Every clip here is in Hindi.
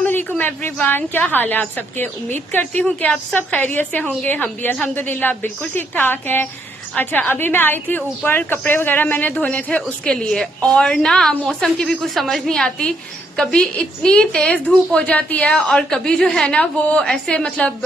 अस्सलाम वालेकुम एवरीवन, क्या हाल है आप सबके। उम्मीद करती हूँ कि आप सब खैरियत से होंगे। हम भी अल्हम्दुलिल्लाह बिल्कुल ठीक ठाक हैं। अच्छा, अभी मैं आई थी ऊपर, कपड़े वगैरह मैंने धोने थे उसके लिए, और ना मौसम की भी कुछ समझ नहीं आती। कभी इतनी तेज धूप हो जाती है और कभी जो है ना वो ऐसे मतलब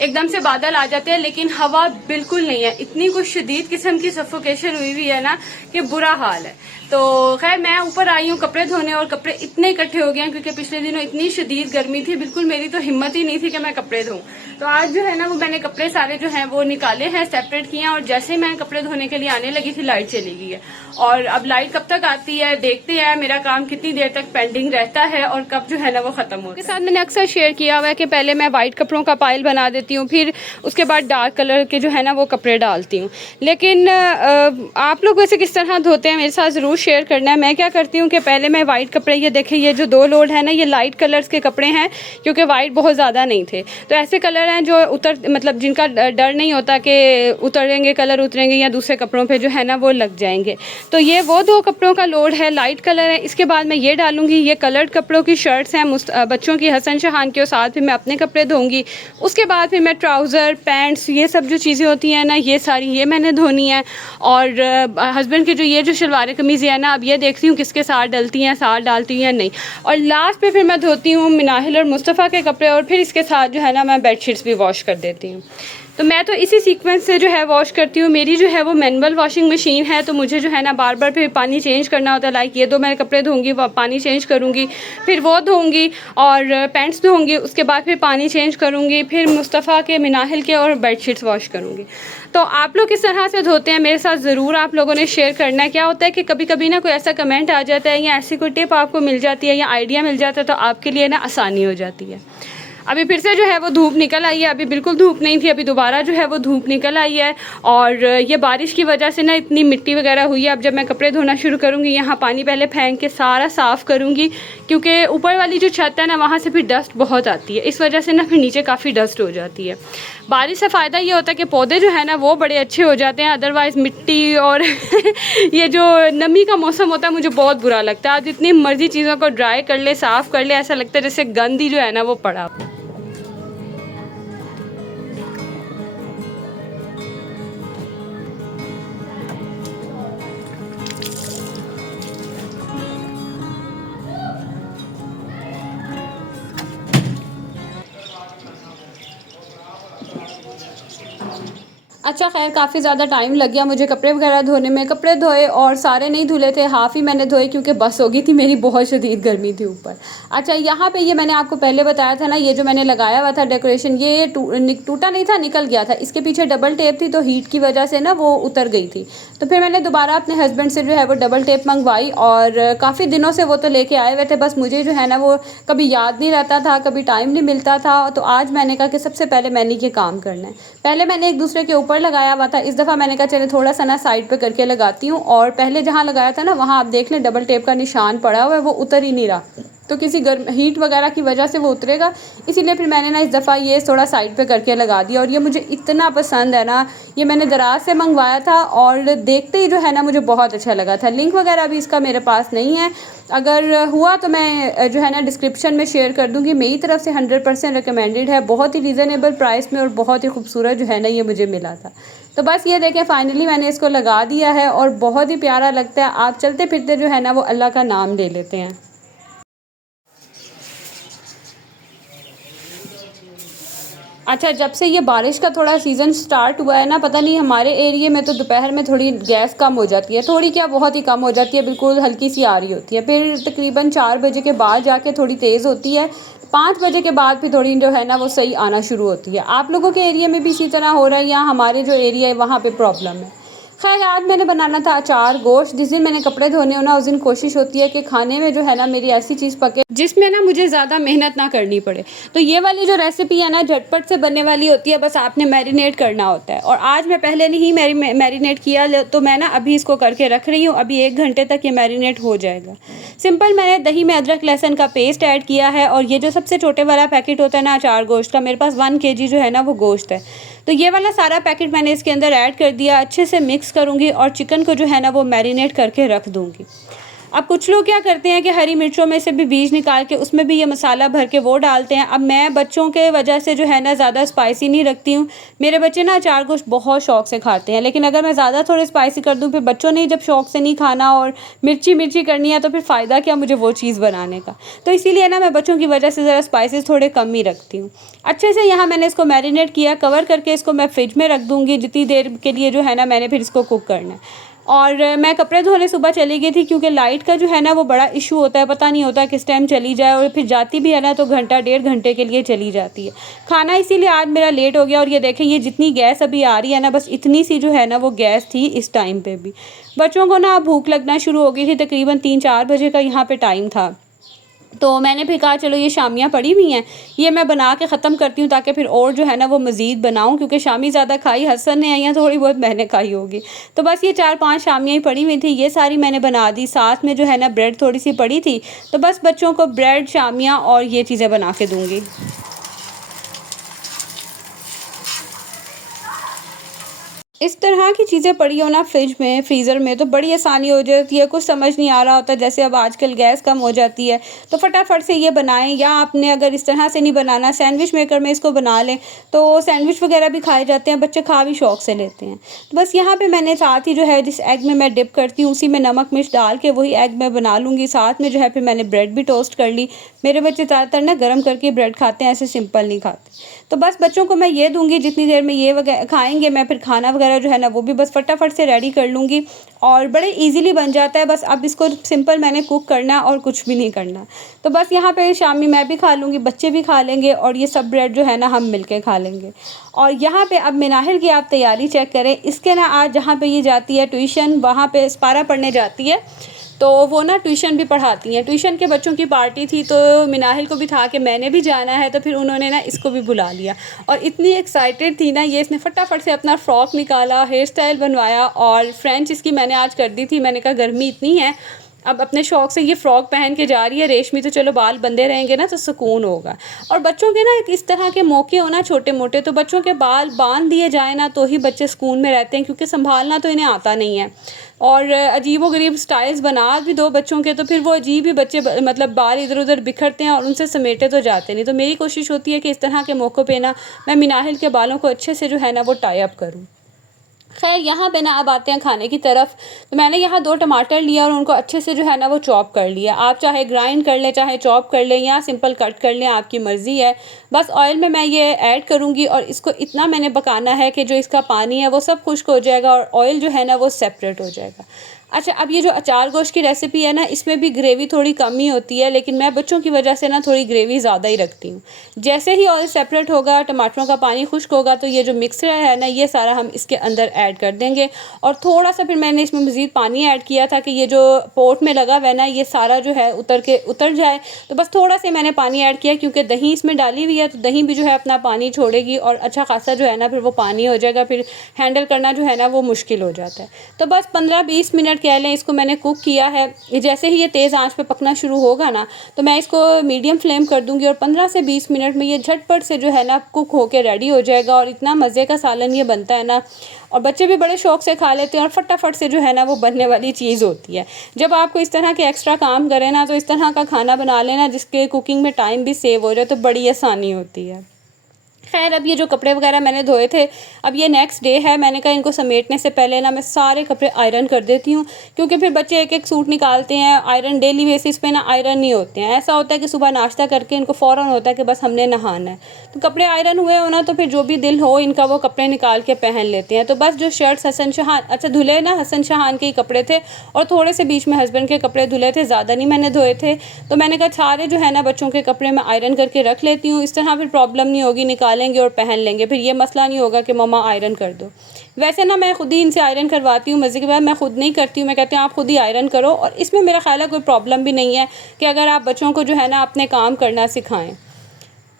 एकदम से बादल आ जाते हैं, लेकिन हवा बिल्कुल नहीं है। इतनी कुछ शदीद किस्म की सफोकेशन हुई हुई है ना कि बुरा हाल है। तो खैर मैं ऊपर आई हूँ कपड़े धोने, और कपड़े इतने इकट्ठे हो गए हैं क्योंकि पिछले दिनों इतनी शदीद गर्मी थी, बिल्कुल मेरी तो हिम्मत ही नहीं थी कि मैं कपड़े धोऊं। तो आज जो है ना वो मैंने कपड़े सारे जो हैं वो निकाले हैं, सेपरेट किए हैं, और जैसे ही मैं कपड़े धोने के लिए आने लगी थी लाइट चली गई है। और अब लाइट कब तक आती है देखते हैं, मेरा काम कितनी देर तक पेंडिंग रहता है और कब जो है ना वो खत्म होता है। इसके साथ मैंने अक्सर शेयर किया हुआ है कि पहले मैं व्हाइट कपड़ों का पाइल बना देती हूँ, फिर उसके बाद डार्क कलर के जो है ना वो कपड़े डालती हूँ। लेकिन आप लोग वैसे किस तरह धोते हैं मेरे साथ ज़रूर शेयर करना है। मैं क्या करती हूँ कि पहले मैं वाइट कपड़े, ये देखें ये जो 2 लोड है ना, ये लाइट कलर्स के कपड़े हैं क्योंकि वाइट बहुत ज़्यादा नहीं थे। तो ऐसे कलर हैं जो मतलब जिनका डर नहीं होता कि उतरेंगे, कलर उतरेंगे या दूसरे कपड़ों पे जो है ना वो लग जाएंगे। तो ये वो 2 कपड़ों का लोड है, लाइट कलर है। इसके बाद मैं ये डालूंगी, ये कलर्ड कपड़ों की शर्ट्स हैं बच्चों की, हसन शहान के, और साथ फिर मैं अपने कपड़े धोऊंगी। उसके बाद फिर मैं ट्राउज़र, पैंट्स, ये सब जो चीज़ें होती हैं ना, ये सारी ये मैंने धोनी है। और हस्बैंड की ये जो शलवार कमीज़ है ना, अब ये देखती हूँ किसके साथ डलती हैं, साथ डालती हैं नहीं। और लास्ट पे फिर मैं धोती हूँ मिनाहिल और मुस्तफ़ा के कपड़े, और फिर इसके साथ जो है ना मैं बेडशीट्स भी वॉश कर देती हूँ। तो मैं तो इसी सीक्वेंस से जो है वॉश करती हूँ। मेरी जो है वो मैनुअल वॉशिंग मशीन है, तो मुझे जो है ना बार बार फिर पानी चेंज करना होता है। लाइक ये 2 मैं कपड़े धोऊंगी, पानी चेंज करूँगी, फिर वो धोऊंगी और पैंट्स धोऊंगी, उसके बाद फिर पानी चेंज करूँगी, फिर मुस्तफ़ा के, मिनाहिल के और बेडशीट्स वॉश करूँगी। तो आप लोग किस तरह से धोते हैं मेरे साथ ज़रूर आप लोगों ने शेयर करना है। क्या होता है कि कभी कभी ना कोई ऐसा कमेंट आ जाता है या ऐसी कोई टिप आपको मिल जाती है या आइडिया मिल जाता है, तो आपके लिए ना आसानी हो जाती है। अभी फिर से जो है वो धूप निकल आई है, अभी बिल्कुल धूप नहीं थी, अभी दोबारा जो है वो धूप निकल आई है। और ये बारिश की वजह से ना इतनी मिट्टी वगैरह हुई है। अब जब मैं कपड़े धोना शुरू करूँगी, यहाँ पानी पहले फेंक के सारा साफ़ करूँगी, क्योंकि ऊपर वाली जो छत है ना वहाँ से फिर डस्ट बहुत आती है, इस वजह से ना फिर नीचे काफ़ी डस्ट हो जाती है। बारिश से फ़ायदा ये होता है कि पौधे जो है ना वो बड़े अच्छे हो जाते हैं, अदरवाइज़ मिट्टी और ये जो नमी का मौसम होता है मुझे बहुत बुरा लगता है। आप जितनी मर्ज़ी चीज़ों को ड्राई कर ले, साफ़ कर ले, ऐसा लगता है जैसे गंद ही जो है ना वो पड़ा। अच्छा, खैर काफ़ी ज़्यादा टाइम लग गया मुझे कपड़े वगैरह धोने में। कपड़े धोए और सारे नहीं धुले थे, हाफ़ ही मैंने धोए क्योंकि बस हो गई थी मेरी, बहुत शदीद गर्मी थी ऊपर। अच्छा, यहाँ पे ये मैंने आपको पहले बताया था ना, ये जो मैंने लगाया हुआ था डेकोरेशन, ये टूटा नहीं था, निकल गया था। इसके पीछे डबल टेप थी, तो हीट की वजह से ना वो उतर गई थी। तो फिर मैंने दोबारा अपने हस्बैंड से जो है वो डबल टेप मंगवाई, और काफ़ी दिनों से वो तो लेके आए हुए थे, बस मुझे जो है ना वो कभी याद नहीं रहता था, कभी टाइम नहीं मिलता था। तो आज मैंने कहा कि सबसे पहले मैंने ये काम करना है। पहले मैंने एक दूसरे के ऊपर लगाया हुआ था, इस दफ़ा मैंने कहा चले थोड़ा सा ना साइड पे करके लगाती हूँ। और पहले जहाँ लगाया था ना वहाँ आप देख लें डबल टेप का निशान पड़ा हुआ है, वो उतर ही नहीं रहा, तो किसी हीट वगैरह की वजह से वो उतरेगा। इसीलिए फिर मैंने ना इस दफ़ा ये थोड़ा साइड पे करके लगा दिया, और ये मुझे इतना पसंद है ना। ये मैंने दराज से मंगवाया था और देखते ही जो है ना मुझे बहुत अच्छा लगा था। लिंक वगैरह भी इसका मेरे पास नहीं है, अगर हुआ तो मैं जो है ना डिस्क्रिप्शन में शेयर कर दूँगी। मेरी तरफ से 100% रिकमेंडेड है, बहुत ही रीज़नेबल प्राइस में और बहुत ही खूबसूरत जो है ना ये मुझे मिला था। तो बस ये देखें, फाइनली मैंने इसको लगा दिया है और बहुत ही प्यारा लगता है। आप चलते फिरते जो है ना वो अल्लाह का नाम ले लेते हैं। अच्छा, जब से ये बारिश का थोड़ा सीज़न स्टार्ट हुआ है ना, पता नहीं हमारे एरिया में तो दोपहर में थोड़ी गैस कम हो जाती है, थोड़ी क्या बहुत ही कम हो जाती है, बिल्कुल हल्की सी आ रही होती है। फिर तकरीबन 4 बजे के बाद जाके थोड़ी तेज़ होती है, 5 बजे के बाद फिर थोड़ी जो है ना वो सही आना शुरू होती है। आप लोगों के एरिया में भी इसी तरह हो रहा है या हमारे जो एरिया है वहाँ पर प्रॉब्लम है? खैर, आज मैंने बनाना था अचार गोश्त। जिस दिन मैंने कपड़े धोने हो ना उस दिन कोशिश होती है कि खाने में जो है ना मेरी ऐसी चीज़ पके जिसमें ना मुझे ज़्यादा मेहनत ना करनी पड़े। तो ये वाली जो रेसिपी है ना झटपट से बनने वाली होती है, बस आपने मैरिनेट करना होता है। और आज मैं पहले नहीं मैरिनेट किया, तो मैं ना अभी इसको करके रख रही हूँ। अभी 1 घंटे तक ये मैरिनेट हो जाएगा। सिंपल, मैंने दही में अदरक लहसुन का पेस्ट ऐड किया है, और ये जो सबसे छोटे वाला पैकेट होता है ना अचार गोश्त का, मेरे पास 1 kg जो है ना वो गोश्त है, तो ये वाला सारा पैकेट मैंने इसके अंदर ऐड कर दिया। अच्छे से मिक्स करूँगी और चिकन को जो है ना वो मैरिनेट करके रख दूँगी। अब कुछ लोग क्या करते हैं कि हरी मिर्चों में से भी बीज निकाल के उसमें भी ये मसाला भर के वो डालते हैं। अब मैं बच्चों के वजह से जो है ना ज़्यादा स्पाइसी नहीं रखती हूँ। मेरे बच्चे ना अचार गोश्त बहुत शौक से खाते हैं, लेकिन अगर मैं ज़्यादा थोड़े स्पाइसी कर दूँ फिर बच्चों ने जब शौक से नहीं खाना और मिर्ची मिर्ची करनी है तो फिर फ़ायदा क्या मुझे वो चीज़ बनाने का। तो इसीलिए ना मैं बच्चों की वजह से ज़रा स्पाइसेस थोड़े कम ही रखती हूँ। अच्छे से यहाँ मैंने इसको मैरिनेट किया, कवर करके इसको मैं फ्रिज में रख दूँगी जितनी देर के लिए जो है ना मैंने फिर इसको कुक करना है। और मैं कपड़े धोने सुबह चली गई थी क्योंकि लाइट का जो है ना वो बड़ा इशू होता है, पता नहीं होता किस टाइम चली जाए, और फिर जाती भी है ना तो घंटा 1.5 घंटे के लिए चली जाती है। खाना इसीलिए आज मेरा लेट हो गया। और ये देखें, ये जितनी गैस अभी आ रही है ना, बस इतनी सी जो है ना वो गैस थी इस टाइम पे भी। बच्चों को ना भूख लगना शुरू हो गई थी, तकरीबन 3-4 बजे का यहाँ पे टाइम था। तो मैंने फिर कहा चलो ये शामियाँ पड़ी हुई हैं, ये मैं बना के ख़त्म करती हूँ ताकि फिर और जो है ना वो मज़ीद बनाऊँ, क्योंकि शामी ज़्यादा खाई हसन ने आई हैं, थोड़ी बहुत मैंने खाई होगी। तो बस ये 4-5 शामियाँ ही पड़ी हुई थी, ये सारी मैंने बना दी। साथ में जो है ना ब्रेड थोड़ी सी पड़ी थी, तो बस बच्चों को ब्रेड, शामियाँ और ये चीज़ें बना के दूँगी। इस तरह की चीज़ें पड़ी हो ना फ्रिज में, फ्रीज़र में, तो बड़ी आसानी हो जाती है। कुछ समझ नहीं आ रहा होता, जैसे अब आजकल गैस कम हो जाती है तो फटाफट से ये बनाएं। या आपने अगर इस तरह से नहीं बनाना, सैंडविच मेकर में इसको बना लें तो सैंडविच वगैरह भी खाए जाते हैं, बच्चे खा भी शौक़ से लेते हैं। तो बस यहाँ पे मैंने साथ ही जो है जिस एग में मैं डिप करती हूँ उसी में नमक मिर्च डाल के वही एग मैं बना लूँगी। साथ में जो है फिर मैंने ब्रेड भी टोस्ट कर ली। मेरे बच्चे ज़्यादातर ना गर्म करके ब्रेड खाते हैं, ऐसे सिंपल नहीं खाते। तो बस बच्चों को मैं ये दूँगी, जितनी देर में ये वगैरह खाएँगे मैं फिर खाना वगैरह जो है ना वो भी बस फटाफट से रेडी कर लूँगी और बड़े इजीली बन जाता है। बस अब इसको सिंपल मैंने कुक करना और कुछ भी नहीं करना। तो बस यहाँ पे शामी मैं भी खा लूँगी, बच्चे भी खा लेंगे और ये सब ब्रेड जो है ना हम मिलके खा लेंगे। और यहाँ पे अब मिनाहिल की आप तैयारी चेक करें। इसके ना आज जहाँ पे ये जाती है ट्यूशन, वहाँ पे स्पारा पढ़ने जाती है, तो वो ना ट्यूशन भी पढ़ाती हैं। ट्यूशन के बच्चों की पार्टी थी तो मिनाहिल को भी था कि मैंने भी जाना है, तो फिर उन्होंने ना इसको भी बुला लिया। और इतनी एक्साइटेड थी ना ये, इसने फटाफट से अपना फ़्रॉक निकाला, हेयर स्टाइल बनवाया और फ्रेंच इसकी मैंने आज कर दी थी। मैंने कहा गर्मी इतनी है, अब अपने शौक़ से ये फ़्रॉक पहन के जा रही है रेशमी, तो चलो बाल बंधे रहेंगे ना तो सुकून होगा। और बच्चों के ना इस तरह के मौके हो ना छोटे मोटे, तो बच्चों के बाल बांध दिए जाए ना तो ही बच्चे सुकून में रहते हैं, क्योंकि संभालना तो इन्हें आता नहीं है। और अजीब व गरीब स्टाइल्स बना भी दो बच्चों के तो फिर वो अजीब ही बच्चे मतलब बाल इधर उधर बिखरते हैं और उनसे समेटे तो जाते नहीं। तो मेरी कोशिश होती है कि इस तरह के मौक़ों पे ना मैं मिनाहिल के बालों को अच्छे से जो है ना वो टाई अप करूँ। खैर यहाँ पे ना अब आते हैं खाने की तरफ। तो मैंने यहाँ 2 टमाटर लिया और उनको अच्छे से जो है ना वो चॉप कर लिया। आप चाहे ग्राइंड कर लें, चाहे चॉप कर लें या सिंपल कट कर लें, आपकी मर्ज़ी है। बस ऑयल में मैं ये ऐड करूँगी और इसको इतना मैंने पकाना है कि जो इसका पानी है वो सब खुश्क हो जाएगा और ऑयल जो है ना वो सेपरेट हो जाएगा। अच्छा, अब ये जो अचार गोश्त की रेसिपी है ना, इसमें भी ग्रेवी थोड़ी कम ही होती है, लेकिन मैं बच्चों की वजह से ना थोड़ी ग्रेवी ज़्यादा ही रखती हूँ। जैसे ही ऑयल सेपरेट होगा, टमाटरों का पानी खुश्क होगा, तो ये जो मिक्सर है ना ये सारा हम इसके अंदर ऐड कर देंगे। और थोड़ा सा फिर मैंने इसमें मज़ीद पानी ऐड किया था कि ये जो पोट में लगा हुआ है ना ये सारा जो है उतर जाए। तो बस थोड़ा सा मैंने पानी ऐड किया, क्योंकि दही इसमें डाली हुई है तो दही भी जो है अपना पानी छोड़ेगी और अच्छा खासा जो है ना फिर वो पानी हो जाएगा, फिर हैंडल करना जो है ना वो मुश्किल हो जाता है। तो बस 15-20 मिनट कह लें इसको मैंने कुक किया है। जैसे ही ये तेज़ आंच पे पकना शुरू होगा ना तो मैं इसको मीडियम फ्लेम कर दूंगी और 15 से 20 मिनट में ये झटपट से जो है ना कुक होके रेडी हो जाएगा। और इतना मज़े का सालन ये बनता है ना, और बच्चे भी बड़े शौक़ से खा लेते हैं और फटाफट से जो है ना वो बनने वाली चीज़ होती है। जब आपको इस तरह के एक्स्ट्रा काम करें ना तो इस तरह का खाना बना लेना जिसके कुकिंग में टाइम भी सेव हो जाए, तो बड़ी आसानी होती है। खैर अब ये जो कपड़े वगैरह मैंने धोए थे, अब ये नेक्स्ट डे है। मैंने कहा इनको समेटने से पहले ना मैं सारे कपड़े आयरन कर देती हूँ, क्योंकि फिर बच्चे एक एक सूट निकालते हैं आयरन डेली बेसिस पे ना आयरन नहीं होते हैं। ऐसा होता है कि सुबह नाश्ता करके इनको फ़ौरन होता है कि बस हमने नहाना है, तो कपड़े आयरन हुए हो ना तो फिर जो भी दिल हो इनका वो कपड़े निकाल के पहन लेते हैं। तो बस जो शर्ट्स हसन शाहान, अच्छा धुले ना हसन शाहान के ही कपड़े थे और थोड़े से बीच में हस्बैंड के कपड़े धुले थे, ज़्यादा नहीं मैंने धोए थे। तो मैंने कहा सारे जो है ना बच्चों के कपड़े मैं आयरन करके रख लेती हूँ, इस तरह फिर प्रॉब्लम नहीं होगी, निकालेंगे और पहन लेंगे, फिर ये मसला नहीं होगा कि मम्मा आयरन कर दो। वैसे ना मैं खुद ही इनसे आयरन करवाती हूँ, मज़े के बाद मैं खुद नहीं करती हूँ, मैं कहती हूँ आप खुद ही आयरन करो। और इसमें मेरा ख्याल है कोई प्रॉब्लम भी नहीं है कि अगर आप बच्चों को जो है ना अपने काम करना सिखाएं।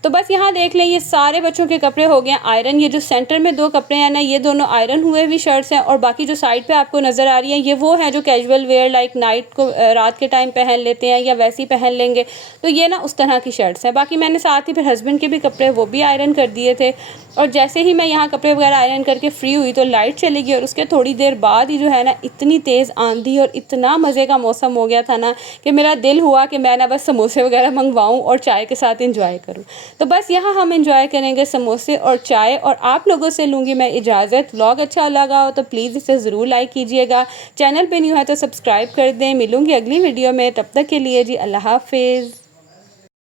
तो बस यहाँ देख लें, ये सारे बच्चों के कपड़े हो गए आयरन। ये जो सेंटर में 2 कपड़े हैं ना, ये दोनों आयरन हुए हुई शर्ट्स हैं, और बाकी जो साइड पे आपको नज़र आ रही है ये वो है जो कैजुअल वेयर लाइक नाइट को रात के टाइम पहन लेते हैं या वैसी पहन लेंगे, तो ये ना उस तरह की शर्ट्स हैं। बाकी मैंने साथ ही फिर हस्बैंड के भी कपड़े वो भी आयरन कर दिए थे। और जैसे ही मैं यहाँ कपड़े वगैरह आयरन करके फ्री हुई तो लाइट चली गई, और उसके थोड़ी देर बाद ही जो है ना इतनी तेज़ आंधी और इतना मज़े का मौसम हो गया था ना कि मेरा दिल हुआ कि मैं ना बस समोसे वगैरह मंगवाऊँ और चाय के साथ इंजॉय करूँ। तो बस यहाँ हम इंजॉय करेंगे समोसे और चाय, और आप लोगों से लूँगी मैं इजाज़त। व्लॉग अच्छा लगा हो तो प्लीज़ इसे ज़रूर लाइक कीजिएगा, चैनल पे न्यू है तो सब्सक्राइब कर दें। मिलूँगी अगली वीडियो में, तब तक के लिए जी अल्लाह हाफिज़।